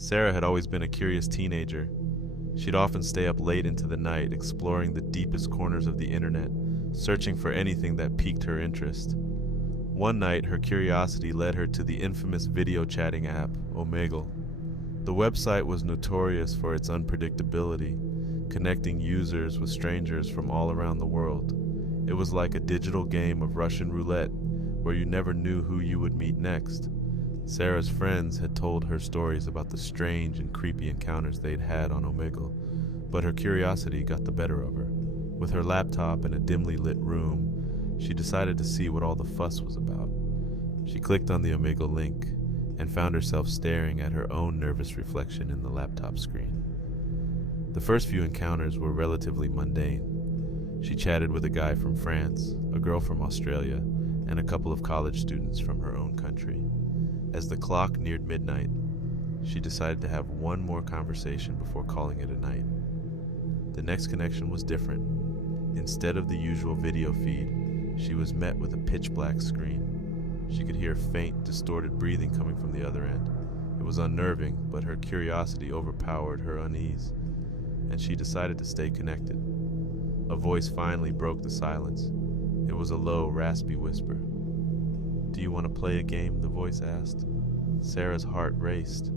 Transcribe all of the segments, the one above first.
Sara had always been a curious teenager. She'd often stay up late into the night, exploring the deepest corners of the internet, searching for anything that piqued her interest. One night, her curiosity led her to the infamous video chatting app, Omegle. The website was notorious for its unpredictability, connecting users with strangers from all around the world. It was like a digital game of Russian roulette, where you never knew who you would meet next. Sara's friends had told her stories about the strange and creepy encounters they'd had on Omegle, but her curiosity got the better of her. With her laptop in a dimly lit room, she decided to see what all the fuss was about. She clicked on the Omegle link and found herself staring at her own nervous reflection in the laptop screen. The first few encounters were relatively mundane. She chatted with a guy from France, a girl from Australia, and a couple of college students from her own country. As the clock neared midnight, she decided to have one more conversation before calling it a night. The next connection was different. Instead of the usual video feed, she was met with a pitch-black screen. She could hear faint, distorted breathing coming from the other end. It was unnerving, but her curiosity overpowered her unease, and she decided to stay connected. A voice finally broke the silence. It was a low, raspy whisper. "Do you want to play a game?" the voice asked. Sara's heart raced.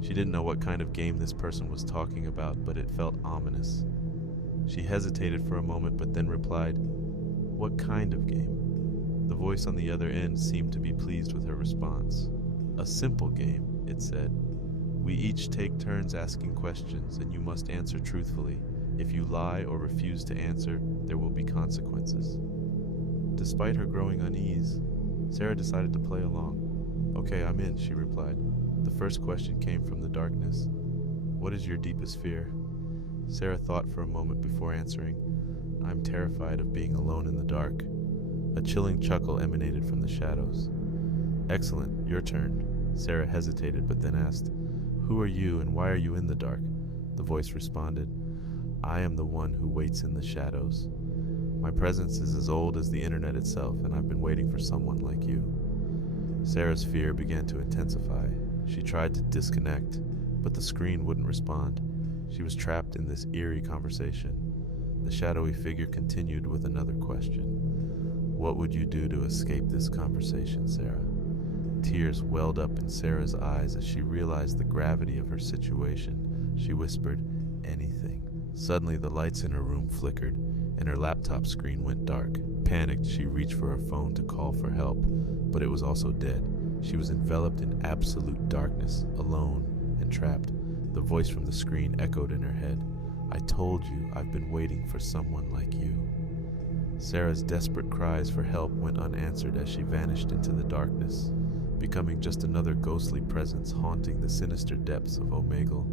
She didn't know what kind of game this person was talking about, but it felt ominous. She hesitated for a moment, but then replied, "What kind of game?" The voice on the other end seemed to be pleased with her response. "A simple game," it said. "We each take turns asking questions, and you must answer truthfully. If you lie or refuse to answer, there will be consequences." Despite her growing unease, Sara decided to play along. "Okay, I'm in," she replied. The first question came from the darkness. "What is your deepest fear?" Sara thought for a moment before answering. "I'm terrified of being alone in the dark." A chilling chuckle emanated from the shadows. "Excellent, your turn." Sara hesitated but then asked, "Who are you and why are you in the dark?" The voice responded, "I am the one who waits in the shadows. My presence is as old as the internet itself, and I've been waiting for someone like you." Sara's fear began to intensify. She tried to disconnect, but the screen wouldn't respond. She was trapped in this eerie conversation. The shadowy figure continued with another question. "What would you do to escape this conversation, Sara?" Tears welled up in Sara's eyes as she realized the gravity of her situation. She whispered, "Anything." Suddenly, the lights in her room flickered, and her laptop screen went dark. Panicked, she reached for her phone to call for help, but it was also dead. She was enveloped in absolute darkness, alone and trapped. The voice from the screen echoed in her head. "I told you, I've been waiting for someone like you." Sara's desperate cries for help went unanswered as she vanished into the darkness, becoming just another ghostly presence haunting the sinister depths of Omegle.